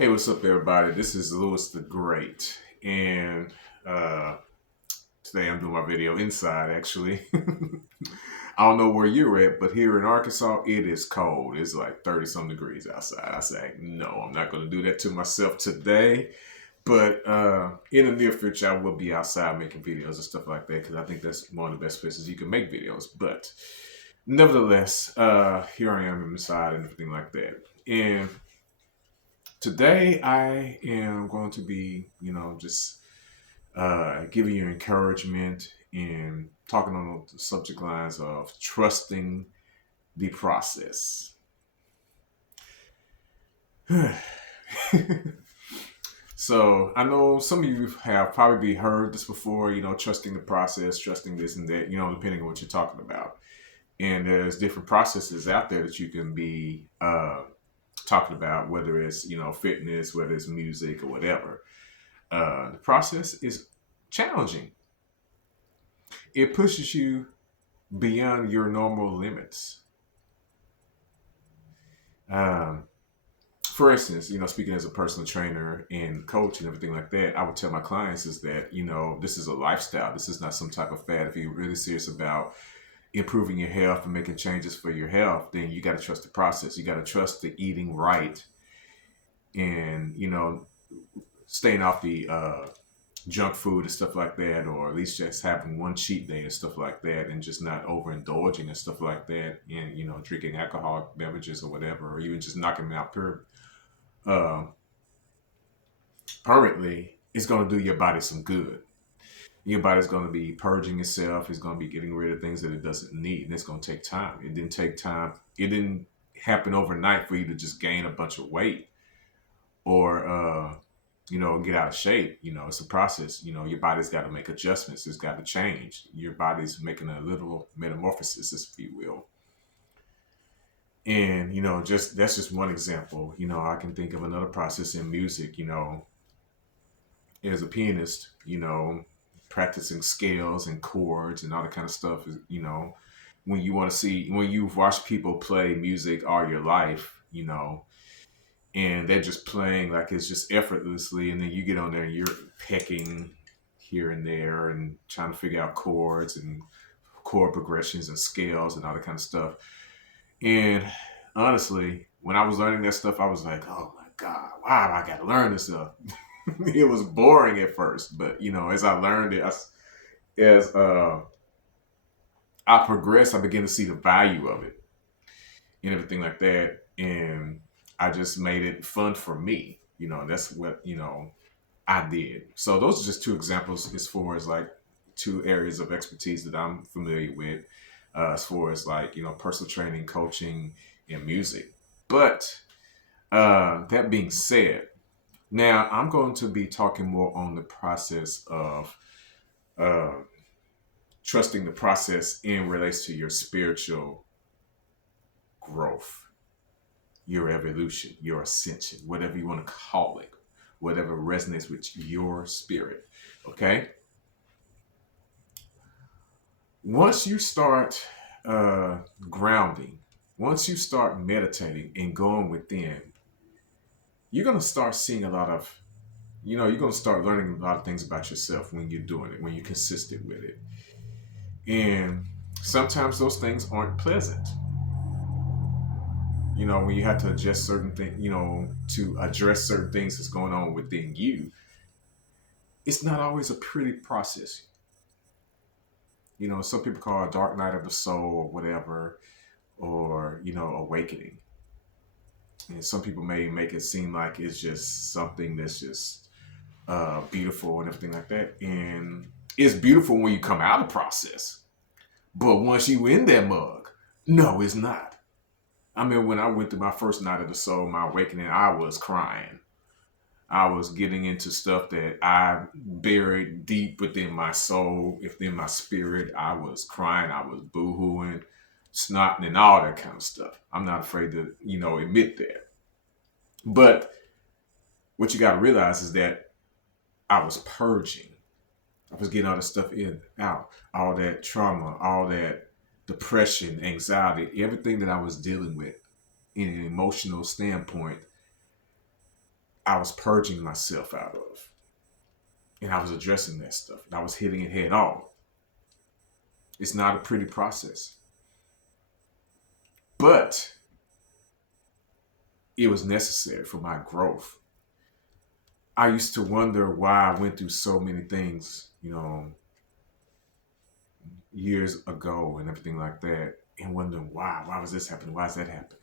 Hey, what's up, everybody? This is Lewis the Great, and uh, today I'm doing my video inside. Actually, I don't know where you're at, but here in Arkansas, it is cold. It's like 30 some degrees outside. I say, no, I'm not going to do that to myself today. But in the near future, I will be outside making videos and stuff like that because I think that's one of the best places you can make videos. But nevertheless, here I am inside and everything like that, and today I am going to be, just giving you encouragement and talking on the subject lines of trusting the process. So I know some of you have probably heard this before, trusting the process, trusting this and that, depending on what you're talking about. And there's different processes out there that you can be talking about, whether it's, fitness, whether it's music or whatever. The process is challenging. It pushes you beyond your normal limits. Um, for instance, speaking as a personal trainer and coach and everything like that, I would tell my clients is that, this is a lifestyle. This is not some type of fad. If you're really serious about improving your health and making changes for your health, then you got to trust the process. You got to trust the eating right and, staying off the junk food and stuff like that, or at least just having one cheat day and stuff like that, and just not overindulging and stuff like that, and drinking alcoholic beverages or whatever, or even just knocking them out uh, permanently, it's going to do your body some good. Your body's going to be purging itself. It's going to be getting rid of things that it doesn't need, and it's going to take time. It didn't take time. It didn't happen overnight for you to just gain a bunch of weight or get out of shape. It's a process. Your body's got to make adjustments. It's got to change. Your body's making a little metamorphosis, if you will. And, just that's just one example. I can think of another process in music, as a pianist, practicing scales and chords and all that kind of stuff is, when you've watched people play music all your life, and they're just playing like it's just effortlessly, and then you get on there and you're pecking here and there and trying to figure out chords and chord progressions and scales and all that kind of stuff. And honestly, when I was learning that stuff, I was like, oh my god, why have I got to learn this stuff? It was boring at first, but as I learned it, as I progressed, I began to see the value of it and everything like that. And I just made it fun for me. That's what, I did. So those are just two examples as far as like two areas of expertise that I'm familiar with, as far as like, personal training, coaching, and music. But that being said, now I'm going to be talking more on the process of uh, trusting the process in relates to your spiritual growth, your evolution, your ascension, whatever you want to call it, whatever resonates with your spirit. Okay. Once you start grounding, once you start meditating and going within, you're going to start seeing a lot of, you're going to start learning a lot of things about yourself when you're doing it, when you're consistent with it. And sometimes those things aren't pleasant. When you have to adjust certain things, to address certain things that's going on within you, it's not always a pretty process. Some people call it a dark night of the soul or whatever, or, awakening. And some people may make it seem like it's just something that's just beautiful and everything like that. And it's beautiful when you come out of the process. But once you in that mug, no, it's not. I mean, when I went through my first night of the soul, my awakening, I was crying. I was getting into stuff that I buried deep within my soul, within my spirit. I was crying. I was boo-hooing, snotting, and all that kind of stuff. I'm not afraid to, admit that. But what you got to realize is that I was purging. I was getting all the stuff in, out, all that trauma, all that depression, anxiety, everything that I was dealing with in an emotional standpoint. I was purging myself out of. And I was addressing that stuff. And I was hitting it head on. It's not a pretty process. But it was necessary for my growth. I used to wonder why I went through so many things, years ago and everything like that, and wondering why was this happening? Why is that happening?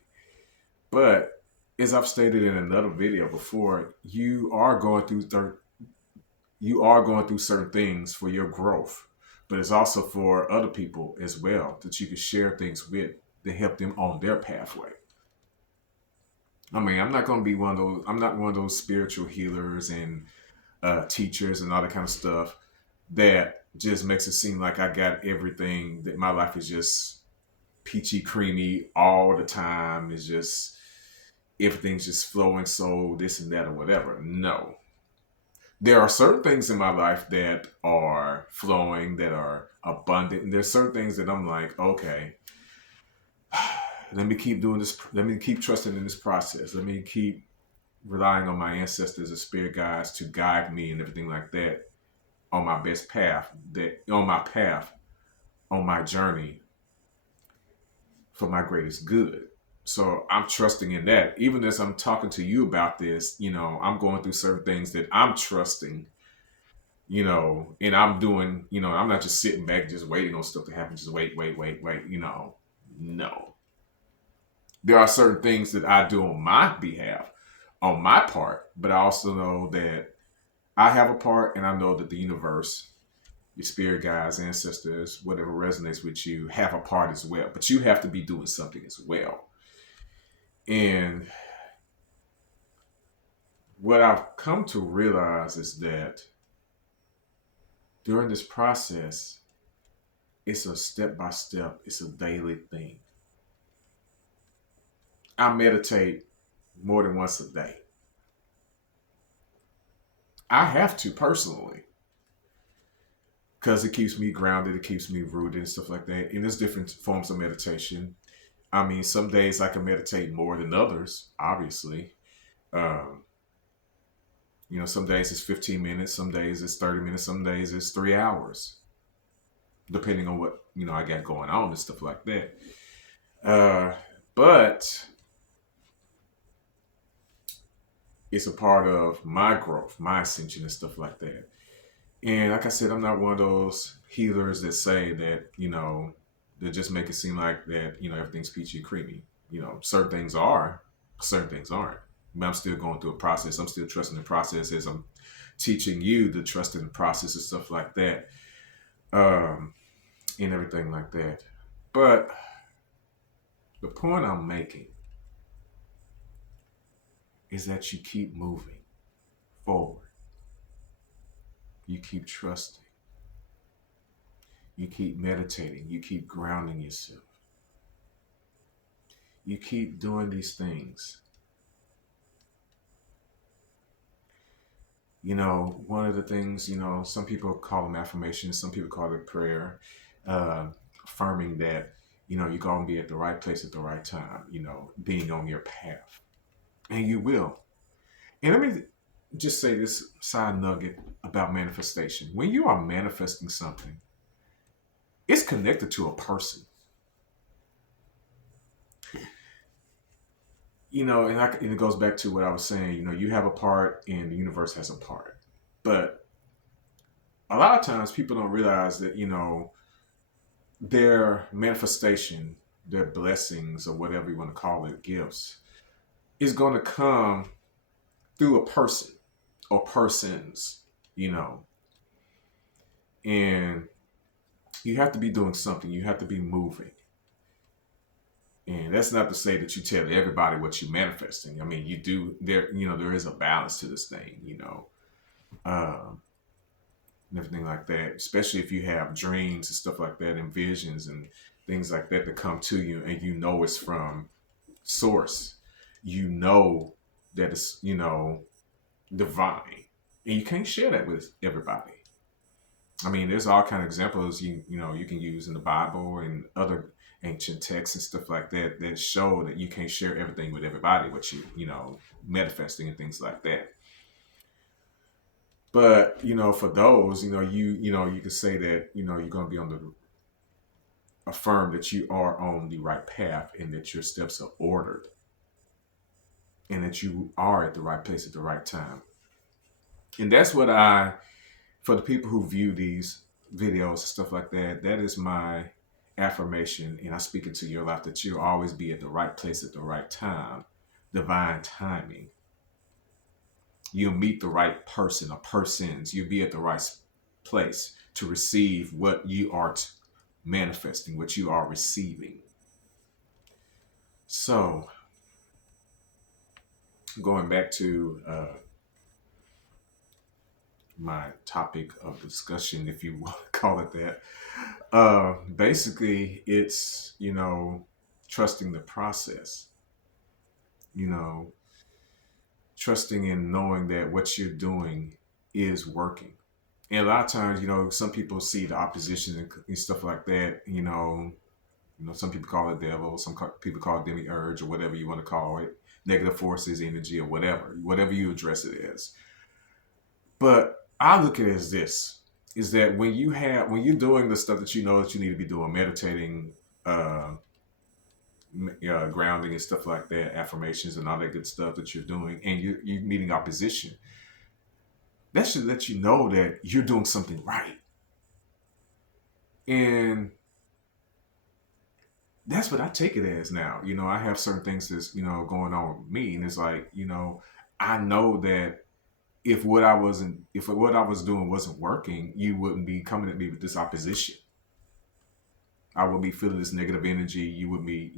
But as I've stated in another video before, you are going through certain things for your growth, but it's also for other people as well that you can share things with to help them on their pathway. I mean, I'm not one of those spiritual healers and teachers and all that kind of stuff that just makes it seem like I got everything, that my life is just peachy creamy all the time. It's just, everything's just flowing so this and that or whatever. No. There are certain things in my life that are flowing, that are abundant. And there's certain things that I'm like, okay, let me keep doing this. Let me keep trusting in this process. Let me keep relying on my ancestors and spirit guides to guide me and everything like that on my best path, on my journey for my greatest good. So I'm trusting in that. Even as I'm talking to you about this, I'm going through certain things that I'm trusting, and I'm doing, I'm not just sitting back, just waiting on stuff to happen. Just wait, no. There are certain things that I do on my behalf, on my part, but I also know that I have a part, and I know that the universe, your spirit guides, ancestors, whatever resonates with you, have a part as well. But you have to be doing something as well. And what I've come to realize is that during this process, it's a step by step, it's a daily thing. I meditate more than once a day. I have to personally, because it keeps me grounded, it keeps me rooted and stuff like that. And there's different forms of meditation. I mean, some days I can meditate more than others, obviously. Um, some days it's 15 minutes, some days it's 30 minutes, some days it's 3 hours, depending on what, I got going on and stuff like that. But it's a part of my growth, my ascension and stuff like that. And like I said, I'm not one of those healers that say that, that just make it seem like that, everything's peachy and creamy. Certain things are, certain things aren't. But I'm still going through a process. I'm still trusting the process as I'm teaching you to trust in the process and stuff like that. And everything like that. But the point I'm making is that you keep moving forward. You keep trusting. You keep meditating. You keep grounding yourself. You keep doing these things. One of the things, some people call them affirmations, some people call it prayer, affirming that, you're going to be at the right place at the right time, being on your path. And you will. And let me just say this side nugget about manifestation. When you are manifesting something, it's connected to a person. And it goes back to what I was saying, you have a part and the universe has a part. But a lot of times people don't realize that, their manifestation, their blessings, or whatever you want to call it, gifts, is going to come through a person or persons, and you have to be doing something. You have to be moving. And that's not to say that you tell everybody what you're manifesting. I mean, you do there, there is a balance to this thing, and everything like that, especially if you have dreams and stuff like that and visions and things like that that come to you and it's from source, that it's, divine, and you can't share that with everybody. I mean, there's all kind of examples you can use in the Bible and other ancient texts and stuff like that that show that you can't share everything with everybody, what you manifesting and things like that. But for those, you can say that you're going to be on the affirm that you are on the right path and that your steps are ordered and that you are at the right place at the right time. And that's what for the people who view these videos and stuff like that, that is my affirmation. And I speak into your life that you'll always be at the right place at the right time, divine timing. You'll meet the right person or persons. You'll be at the right place to receive what you are manifesting, what you are receiving. So, going back to my topic of discussion, if you want to call it that, basically it's, trusting the process, you know, trusting in knowing that what you're doing is working. And a lot of times, some people see the opposition and stuff like that, some people call it devil, people call it demiurge or whatever you want to call it, negative forces, energy, or whatever you address it as. But I look at it as this: is that when you're doing the stuff that you know that you need to be doing, meditating, grounding and stuff like that, affirmations and all that good stuff that you're doing, and you're meeting opposition, that should let you know that you're doing something right. And that's what I take it as now. I have certain things that's, going on with me. And it's like, I know that if what I was doing wasn't working, you wouldn't be coming at me with this opposition. I would be feeling this negative energy. You would be,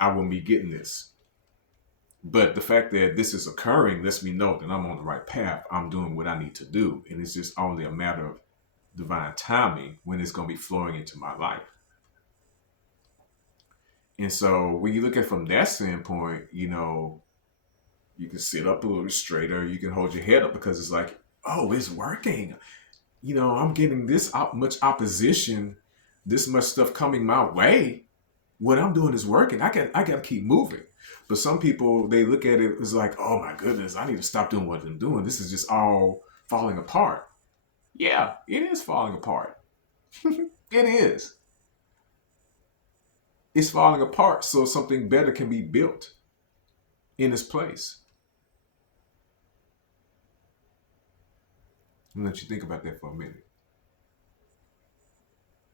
I wouldn't be getting this. But the fact that this is occurring lets me know that I'm on the right path. I'm doing what I need to do. And it's just only a matter of divine timing when it's going to be flowing into my life. And so when you look at it from that standpoint, you can sit up a little straighter. You can hold your head up because it's like, oh, it's working. I'm getting this much opposition, this much stuff coming my way. What I'm doing is working. I got to keep moving. But some people, they look at it as like, oh my goodness, I need to stop doing what I'm doing. This is just all falling apart. Yeah, it is falling apart. It is. It's falling apart so something better can be built in its place. I'm gonna let you think about that for a minute.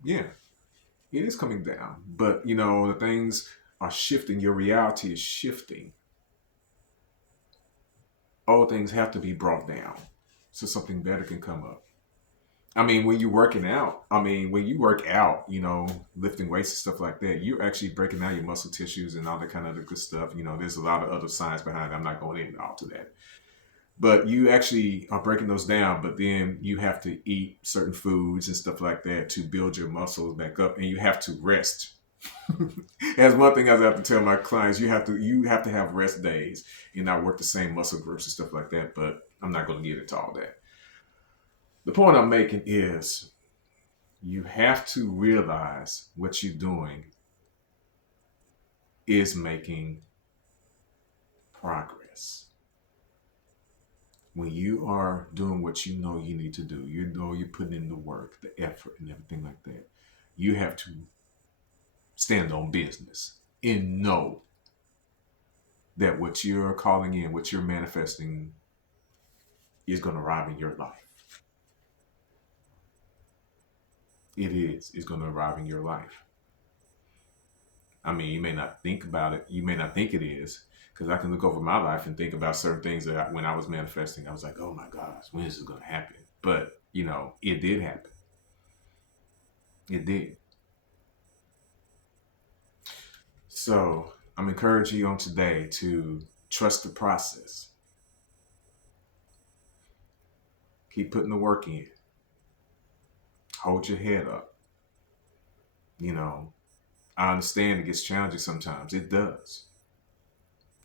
Yeah, it is coming down. But, the things are shifting. Your reality is shifting. All things have to be brought down so something better can come up. I mean, when you're working out, when you work out, lifting weights and stuff like that, you're actually breaking down your muscle tissues and all that kind of good stuff. There's a lot of other science behind it. I'm not going into all to that. But you actually are breaking those down, but then you have to eat certain foods and stuff like that to build your muscles back up, and you have to rest. That's one thing I have to tell my clients. You have to have rest days and not work the same muscle groups and stuff like that. But I'm not going to get into all that. The point I'm making is you have to realize what you're doing is making progress. When you are doing what you know you need to do, you're putting in the work, the effort, and everything like that, you have to stand on business and know that what you're calling in, what you're manifesting, is going to arrive in your life. It is. It's going to arrive in your life. You may not think about it. You may not think it is. Because I can look over my life and think about certain things that when I was manifesting, I was like, oh my gosh, when is this going to happen? But, it did happen. It did. So I'm encouraging you on today to trust the process. Keep putting the work in. Hold your head up. I understand it gets challenging sometimes. It does.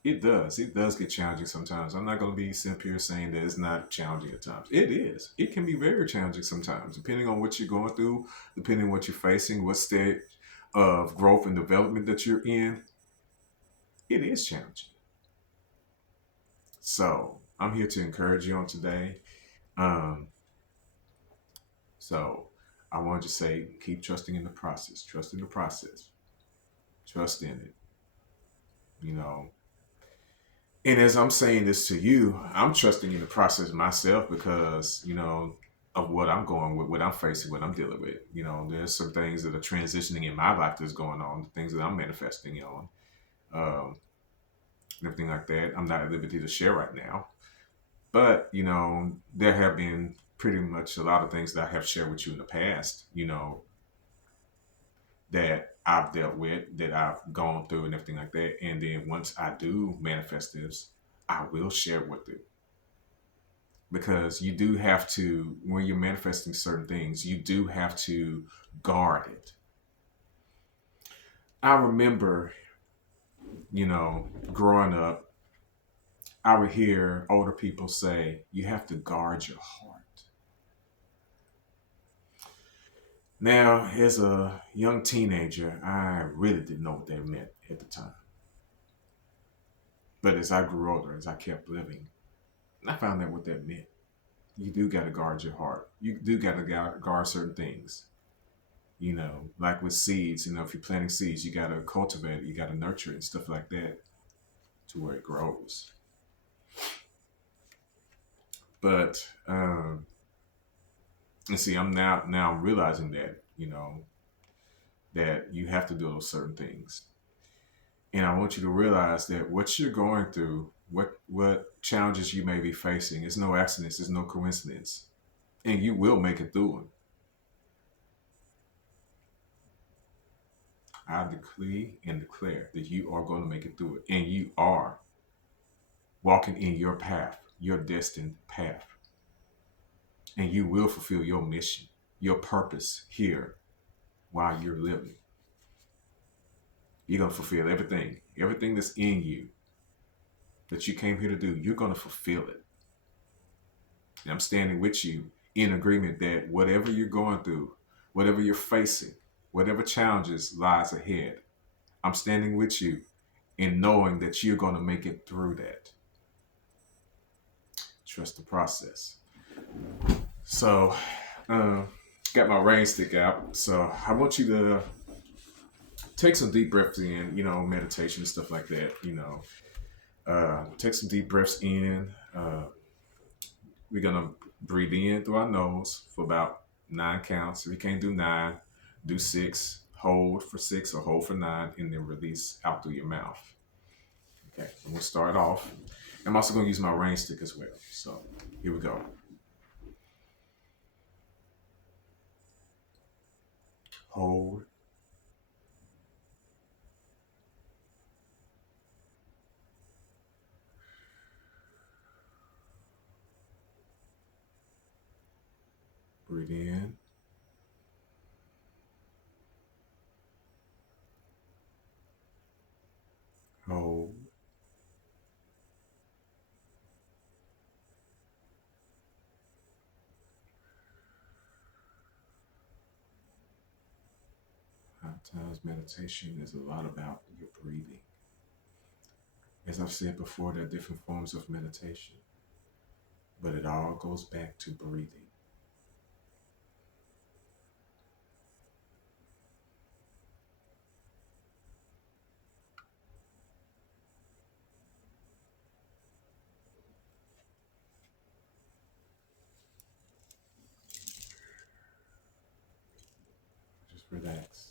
It does. It does get challenging sometimes. I'm not going to be sitting here saying that it's not challenging at times. It is. It can be very challenging sometimes, depending on what you're going through, depending on what you're facing, what state of growth and development that you're in. It is challenging. So I'm here to encourage you on today. Um, so I wanted to say, keep trusting in the process. Trust in the process. Trust in it. You know, and as I'm saying this to you, I'm trusting in the process myself because, of what I'm going with, what I'm facing, what I'm dealing with. There's some things that are transitioning in my life that's going on, the things that I'm manifesting on, um, and everything like that. I'm not at liberty to share right now. But, there have been pretty much a lot of things that I have shared with you in the past, that I've dealt with, that I've gone through and everything like that. And then once I do manifest this, I will share with you. Because you do have to, when you're manifesting certain things, you do have to guard it. I remember, growing up, I would hear older people say, you have to guard your heart. Now, as a young teenager, I really didn't know what that meant at the time. But as I grew older, as I kept living, I found out what that meant. You do got to guard your heart. You do got to guard certain things. Like with seeds, if you're planting seeds, you got to cultivate it, you got to nurture it and stuff like that to where it grows. But, and see, now I'm realizing that, that you have to do those certain things. And I want you to realize that what you're going through, what challenges you may be facing, is no accident, it's no coincidence. And you will make it through them. I decree and declare that you are going to make it through it. And you are walking in your path, your destined path. And you will fulfill your mission, your purpose here while you're living. You're going to fulfill everything that's in you that you came here to do. You're going to fulfill it. And I'm standing with you in agreement that whatever you're going through, whatever you're facing, whatever challenges lies ahead, I'm standing with you in knowing that you're going to make it through that. Trust the process. So, got my rain stick out. So I want you to take some deep breaths in, meditation and stuff like that. Take some deep breaths in. We're going to breathe in through our nose for about 9 counts. If you can't do 9, do 6. Hold for 6 or hold for 9, and then release out through your mouth. Okay, I'm going to start off. I'm also going to use my rain stick as well. So here we go. Hold. Breathe in. Hold. Times meditation is a lot about your breathing. As I've said before, there are different forms of meditation, but it all goes back to breathing. Just relax.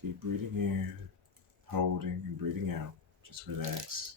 Keep breathing in, holding, and breathing out. Just relax.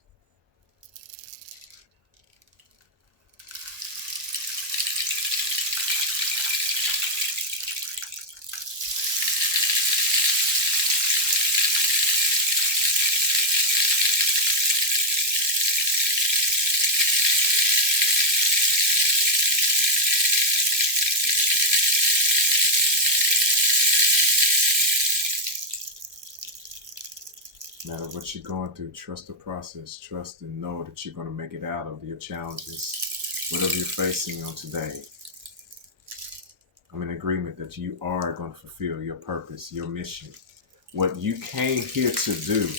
No matter what you're going through, trust the process. Trust and know that you're going to make it out of your challenges. Whatever you're facing on today, I'm in agreement that you are going to fulfill your purpose, your mission. What you came here to do,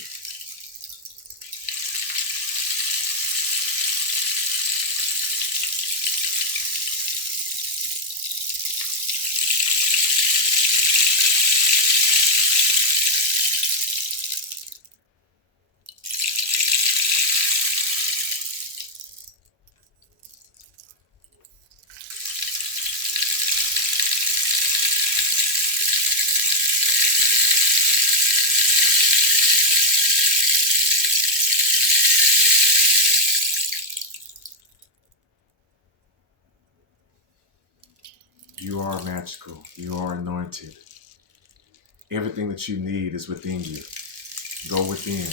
you are magical. You are anointed. Everything that you need is within you. Go within.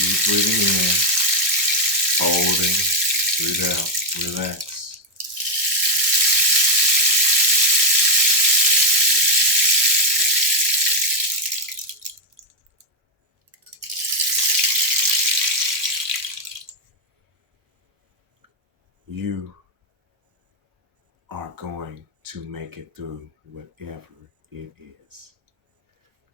Keep breathing in, holding, breathe out, relax. You are going to make it through whatever it is.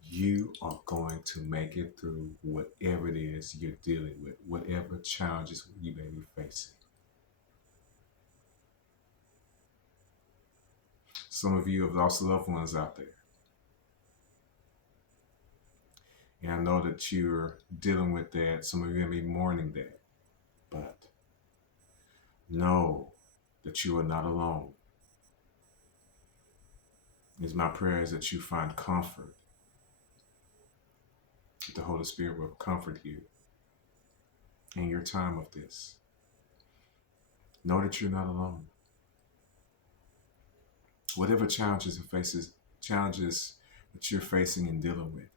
You are going to make it through whatever it is you're dealing with, whatever challenges you may be facing. Some of you have lost loved ones out there. And I know that you're dealing with that. Some of you may be mourning that. But know that you are not alone. It's my prayer is that you find comfort. That the Holy Spirit will comfort you in your time of this. Know that you're not alone. Whatever challenges that you're facing and dealing with,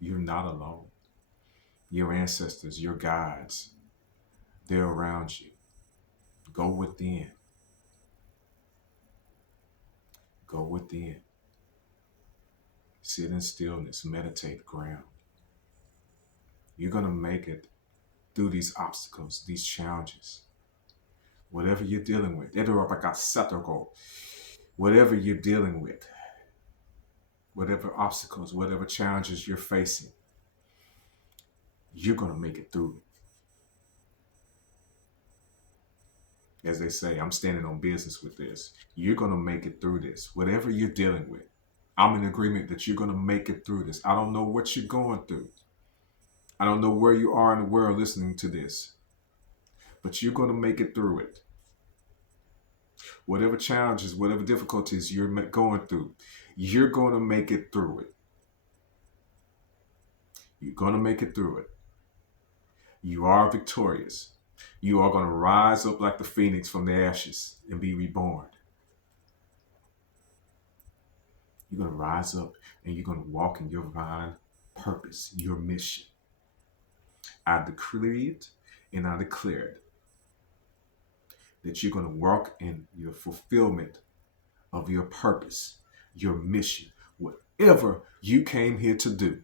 you're not alone. Your ancestors, your guides, they're around you. Go within. Go within. Sit in stillness, meditate, ground. You're going to make it through these obstacles, these challenges. Whatever you're dealing with, whatever you're dealing with, whatever obstacles, whatever challenges you're facing, you're going to make it through. As they say, I'm standing on business with this. You're going to make it through this. Whatever you're dealing with, I'm in agreement that you're going to make it through this. I don't know what you're going through. I don't know where you are in the world listening to this, but you're going to make it through it. Whatever challenges, whatever difficulties you're going through, you're going to make it through it. You're going to make it through it. You are victorious. You are going to rise up like the phoenix from the ashes and be reborn. You're going to rise up and you're going to walk in your divine purpose, your mission. I decree it and I declare it that you're going to walk in your fulfillment of your purpose, your mission, whatever you came here to do,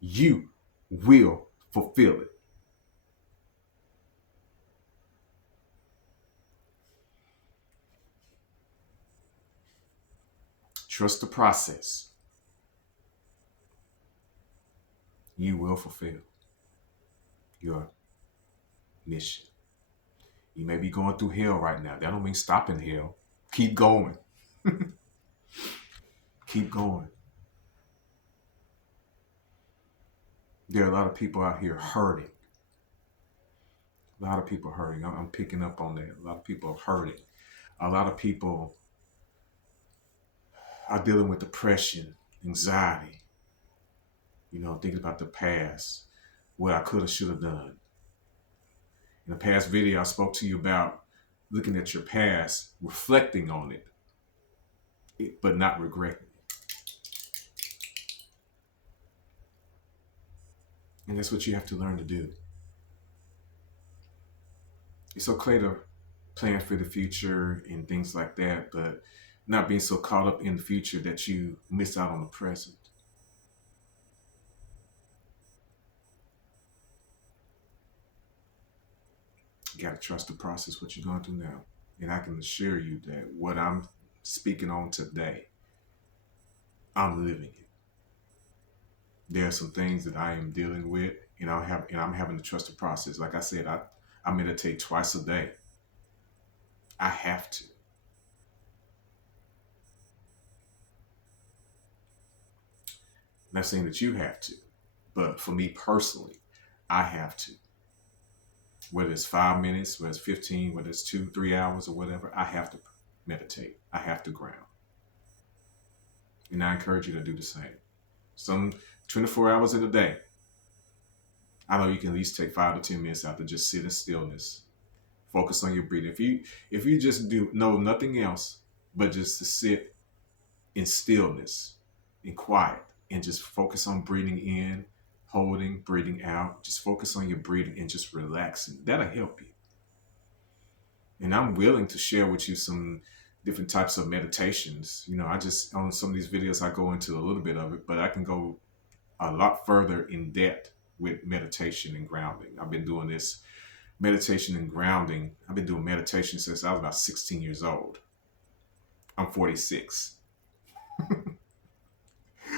you will fulfill it. Trust the process. You will fulfill your mission. You may be going through hell right now. That don't mean stopping hell. Keep going. Keep going. There are a lot of people out here hurting. A lot of people hurting. I'm picking up on that. A lot of people are hurting. A lot of people are dealing with depression, anxiety. Thinking about the past, what I could have, should have done. In the past video, I spoke to you about looking at your past, reflecting on it, but not regretting it. And that's what you have to learn to do. It's okay to plan for the future and things like that, but not being so caught up in the future that you miss out on the present. You got to trust the process, what you're going through now. And I can assure you that what I'm speaking on today, I'm living it. There are some things that I am dealing with, and I'm having to trust the process. Like I said, I meditate twice a day. I have to. I'm not saying that you have to, but for me personally, I have to. Whether it's 5 minutes, whether it's 15, whether it's 2, 3 hours or whatever, I have to meditate. I have to ground. And I encourage you to do the same. Some 24 hours in a day. I know you can at least take 5 to 10 minutes out to just sit in stillness. Focus on your breathing. If you just do know nothing else but just to sit in stillness, in quiet, and just focus on breathing in, holding, breathing out. Just focus on your breathing and just relaxing. That'll help you. And I'm willing to share with you some different types of meditations. I just, on some of these videos, I go into a little bit of it, but I can go a lot further in depth with meditation and grounding. I've been doing this meditation and grounding. I've been doing meditation since I was about 16 years old. I'm 46.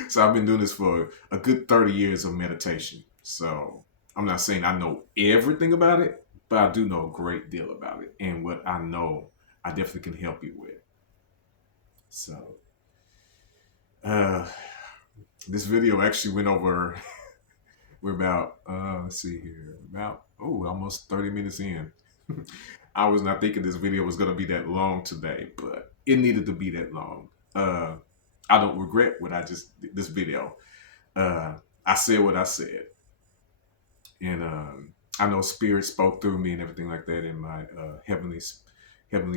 So I've been doing this for a good 30 years of meditation. So I'm not saying I know everything about it, but I do know a great deal about it. And what I know, I definitely can help you with. So uh, this video actually went over, we're about, let's see here, about, almost 30 minutes in. I was not thinking this video was going to be that long today, but it needed to be that long. I don't regret what I just did this video. I said what I said. And I know Spirit spoke through me and everything like that in my heavenly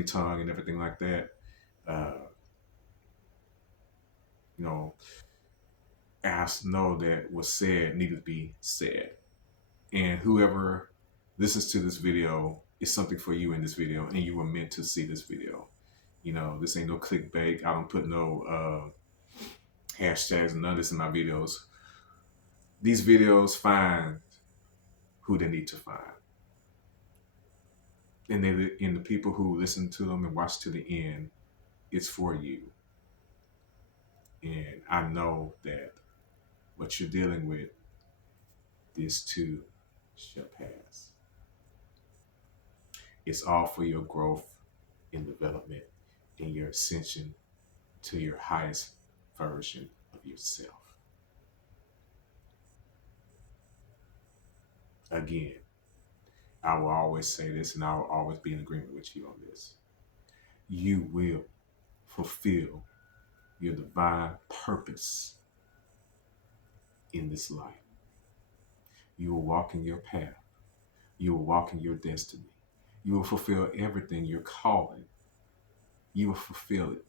tongue and everything like that. Uh, you know, I know that was said needed to be said. And whoever listens to this video is something for you in this video, and you were meant to see this video. This ain't no clickbait. I don't put no hashtags and none of this in my videos. These videos find who they need to find. And the people who listen to them and watch to the end, it's for you. And I know that what you're dealing with, this too shall pass. It's all for your growth and development and your ascension to your highest version of yourself. Again, I will always say this, and I will always be in agreement with you on this. You will fulfill your divine purpose in this life. You will walk in your path. You will walk in your destiny. You will fulfill everything you're calling. You will fulfill it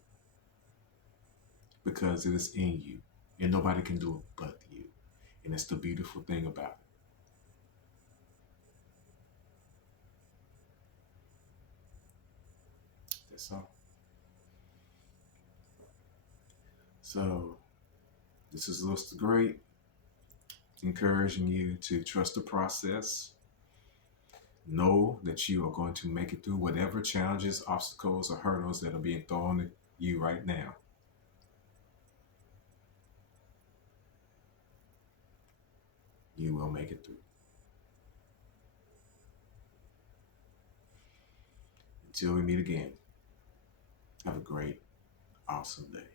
because it is in you, and nobody can do it but you. And that's the beautiful thing about it. That's all. So this is Luster Great, encouraging you to trust the process. Know that you are going to make it through whatever challenges, obstacles, or hurdles that are being thrown at you right now. You will make it through. Until we meet again, have a great, awesome day.